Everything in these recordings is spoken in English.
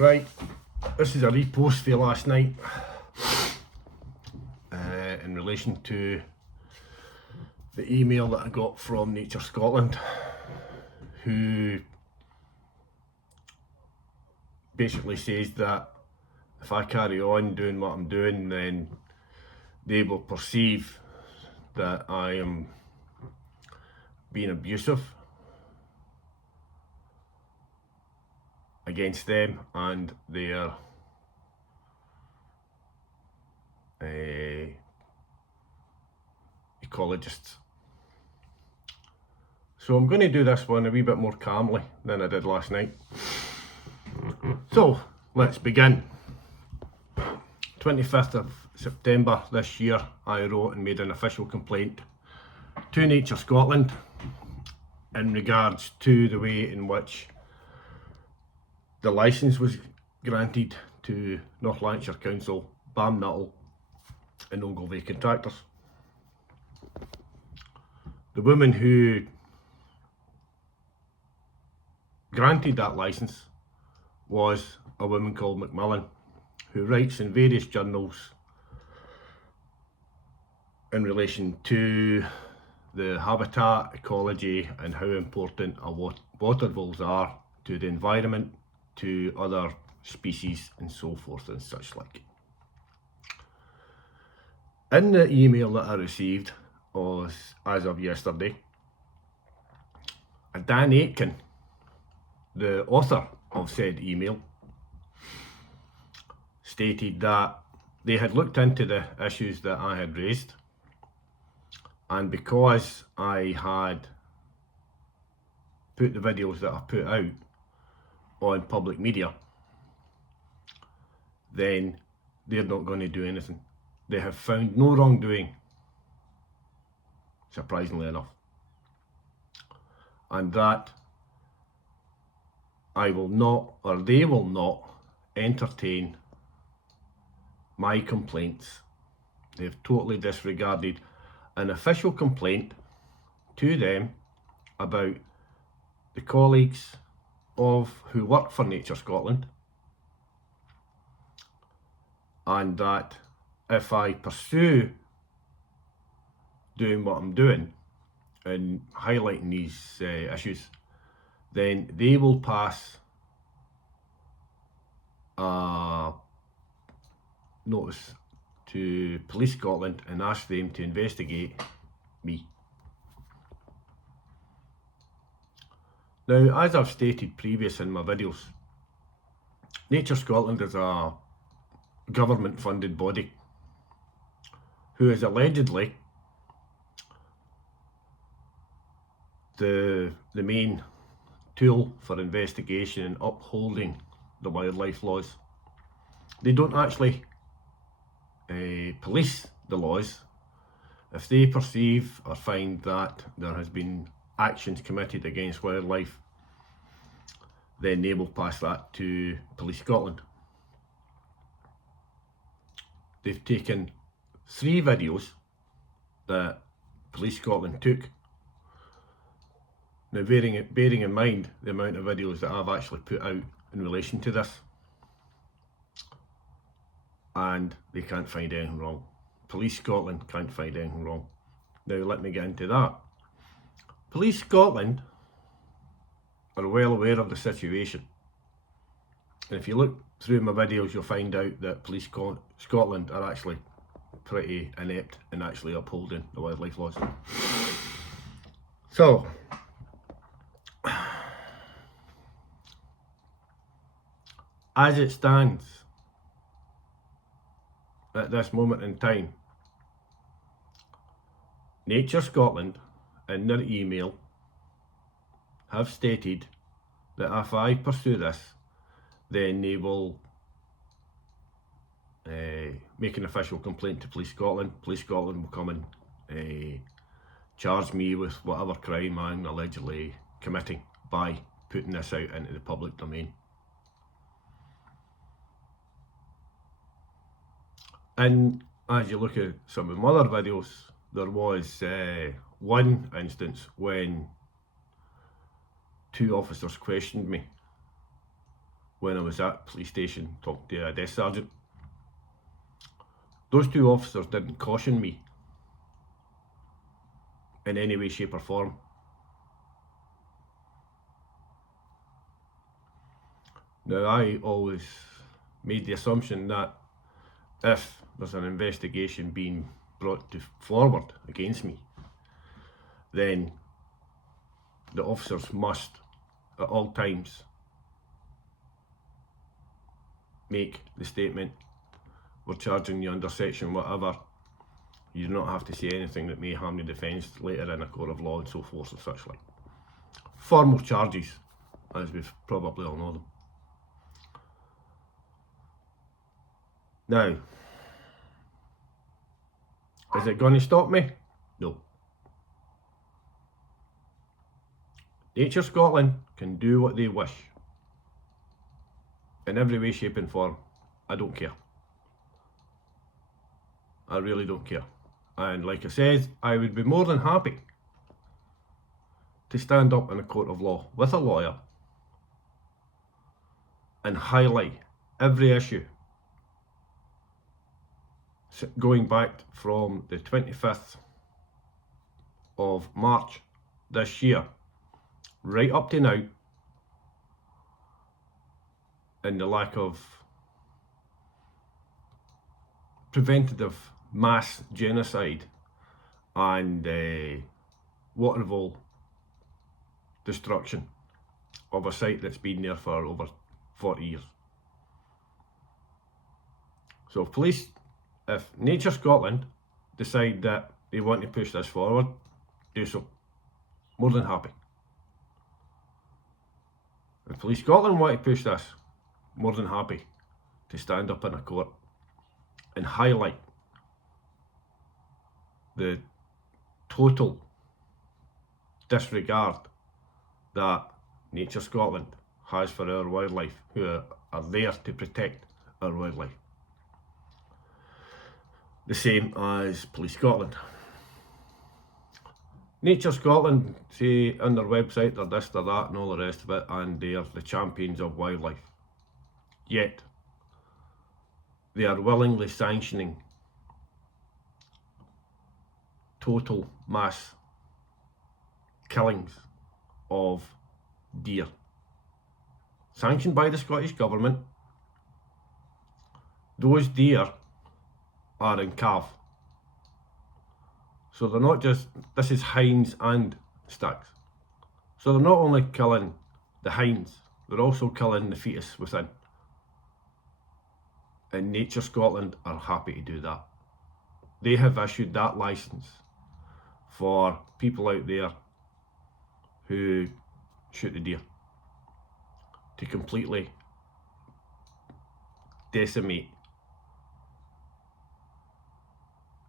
Right, this is a repost for last night in relation to the email that I got from Nature Scotland, who basically says that if I carry on doing what I'm doing, then they will perceive that I am being abusive against them and their ecologists. So I'm going to do this one a wee bit more calmly than I did last night. So let's begin. 25th of September this year, I wrote and made an official complaint to Nature Scotland in regards to the way in which the licence was granted to North Lanarkshire Council, Balmnuttall and Ogilvie contractors. The woman who granted that licence was a woman called Macmillan, who writes in various journals in relation to the habitat, ecology and how important our water voles are to the environment, to other species and so forth and such like. In the email that I received as of yesterday, Dan Aitken, the author of said email, stated that they had looked into the issues that I had raised, and because I had put the videos that I put out on public media, then they're not going to do anything. They have found no wrongdoing, surprisingly enough, and that I will not, or they will not, entertain my complaints. They've totally disregarded an official complaint to them about the colleagues who work for Nature Scotland, and that if I pursue doing what I'm doing and highlighting these issues, then they will pass a notice to Police Scotland and ask them to investigate me. Now, as I've stated previous in my videos, Nature Scotland is a government funded body who is allegedly the main tool for investigation and upholding the wildlife laws. They don't actually police the laws. If they perceive or find that there has been actions committed against wildlife, then they will pass that to Police Scotland. They've taken 3 videos that Police Scotland took. Now, bearing in mind the amount of videos that I've actually put out in relation to this, and they can't find anything wrong. Police Scotland can't find anything wrong. Now, let me get into that. Police Scotland are well aware of the situation, and if you look through my videos, you'll find out that Police Scotland are actually pretty inept in actually upholding the wildlife laws. So, as it stands at this moment in time, Nature Scotland in their email have stated that if I pursue this, then they will make an official complaint to Police Scotland. Police Scotland will come and charge me with whatever crime I'm allegedly committing by putting this out into the public domain. And as you look at some of my other videos, there was one instance when 2 officers questioned me when I was at police station talking to a desk sergeant. Those two officers didn't caution me in any way, shape or form. Now, I always made the assumption that if there's an investigation being brought forward against me, then the officers must at all times make the statement, we're charging you under section whatever, you do not have to say anything that may harm the defence later in a court of law and so forth and such like. Formal charges, as we've probably all know them. Now, is it going to stop me? No. Nature Scotland can do what they wish. In every way, shape and form. I don't care. I really don't care. And like I said, I would be more than happy to stand up in a court of law with a lawyer and highlight every issue going back from the 25th of March this year right up to now, and the lack of preventative mass genocide and waterfall destruction of a site that's been there for over 40 years. So if Nature Scotland decide that they want to push this forward, do so. More than happy. If Police Scotland want to push this, more than happy to stand up in a court and highlight the total disregard that Nature Scotland has for our wildlife, who are there to protect our wildlife. The same as Police Scotland. Nature Scotland say on their website they're this, they're that and all the rest of it, and they're the champions of wildlife. Yet, they are willingly sanctioning total mass killings of deer. Sanctioned by the Scottish Government. Those deer are in calf. So they're not just, this is hinds and stags. So they're not only killing the hinds, they're also killing the fetus within. And Nature Scotland are happy to do that. They have issued that licence for people out there who shoot the deer to completely decimate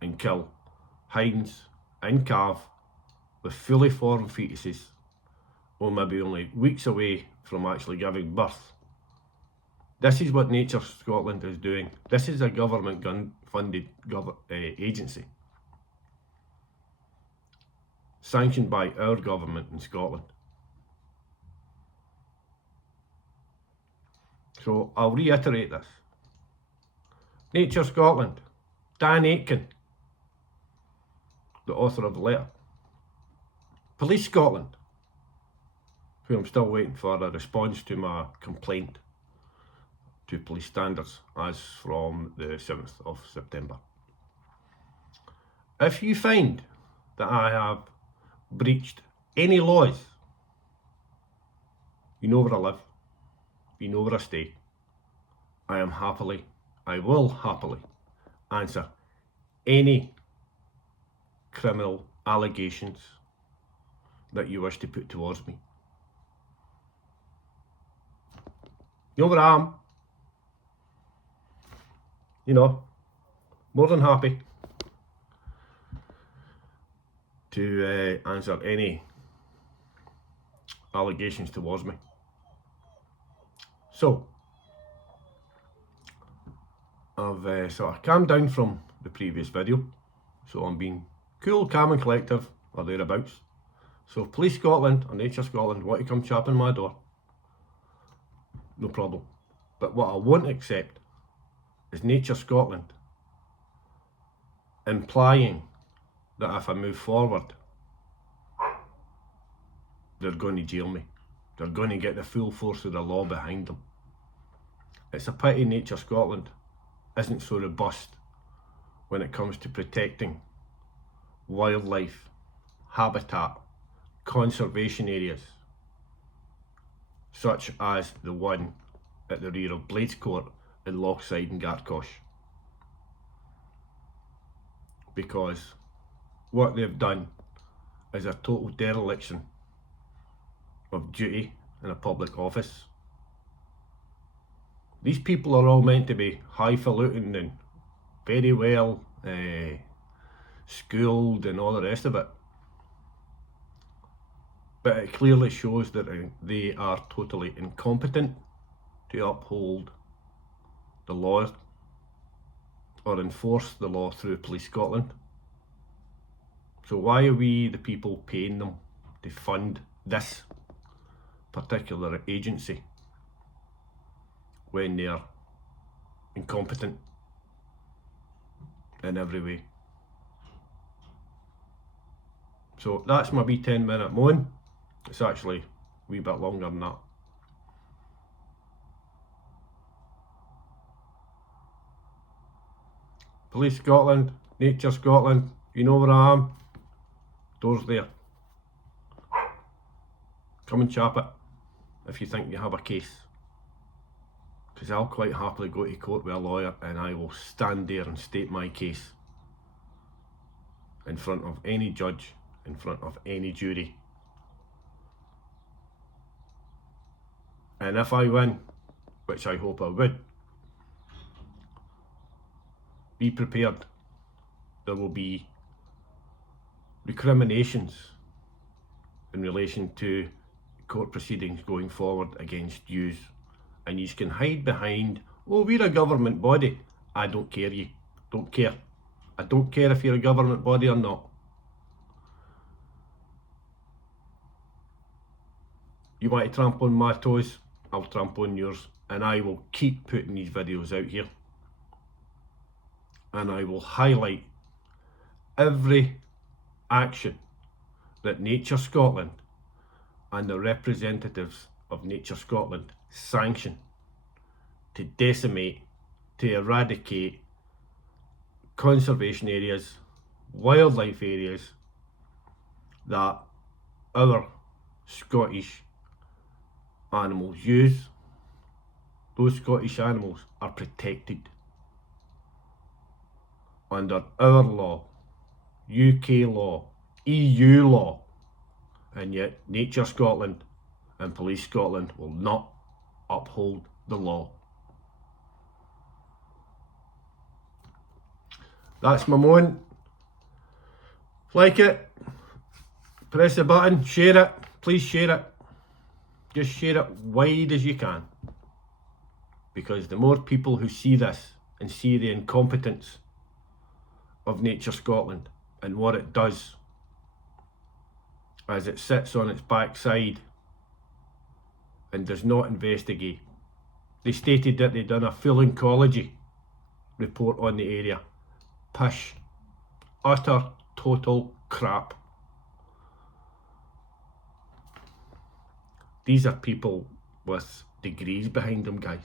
and kill hinds in calf with fully formed fetuses, or maybe only weeks away from actually giving birth. This is what Nature Scotland is doing. This is a government funded agency, sanctioned by our government in Scotland. So I'll reiterate this. Nature Scotland, Dan Aitken, the author of the letter. Police Scotland, who I'm still waiting for a response to my complaint to police standards as from the 7th of September. If you find that I have breached any laws, you know where I live, you know where I stay. I will happily answer any criminal allegations that you wish to put towards me. You know where I am. You know, more than happy to answer any allegations towards me. So, I've sort of calmed down from the previous video, so I'm being cool, calm and collective, or thereabouts. So if Police Scotland or Nature Scotland want to come chapping my door, no problem. But what I won't accept is Nature Scotland implying that if I move forward, they're going to jail me. They're going to get the full force of the law behind them. It's a pity Nature Scotland isn't so robust when it comes to protecting wildlife, habitat, conservation areas, such as the one at the rear of Blades Court in Lochside and Gartcosh. Because what they've done is a total dereliction of duty in a public office. These people are all meant to be highfalutin and very well schooled and all the rest of it. But it clearly shows that they are totally incompetent to uphold the law or enforce the law through Police Scotland. So why are we, the people, paying them to fund this particular agency when they're incompetent in every way? So that's my wee 10-minute moan. It's actually a wee bit longer than that. Police Scotland, Nature Scotland, you know where I am. Door's there. Come and chap it if you think you have a case. Because I'll quite happily go to court with a lawyer and I will stand there and state my case in front of any judge, in front of any jury. And if I win, which I hope I would, be prepared. There will be recriminations in relation to court proceedings going forward against yous. And you can hide behind, oh, we're a government body. I don't care, you. Don't care. I don't care if you're a government body or not. You want to trample on my toes? I'll trample on yours. And I will keep putting these videos out here. And I will highlight every action that Nature Scotland and the representatives of Nature Scotland sanction to decimate, to eradicate conservation areas, wildlife areas that our Scottish animals use. Those Scottish animals are protected under our law, UK law, EU law, and yet Nature Scotland and Police Scotland will not uphold the law. That's my moan. Like it, press the button, share it, please share it. Just share it wide as you can. Because the more people who see this and see the incompetence of Nature Scotland and what it does as it sits on its backside and does not investigate. They stated that they'd done a full ecology report on the area. Pish. Utter, total crap. These are people with degrees behind them, guys.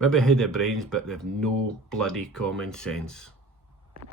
Maybe had the brains, but they've no bloody common sense.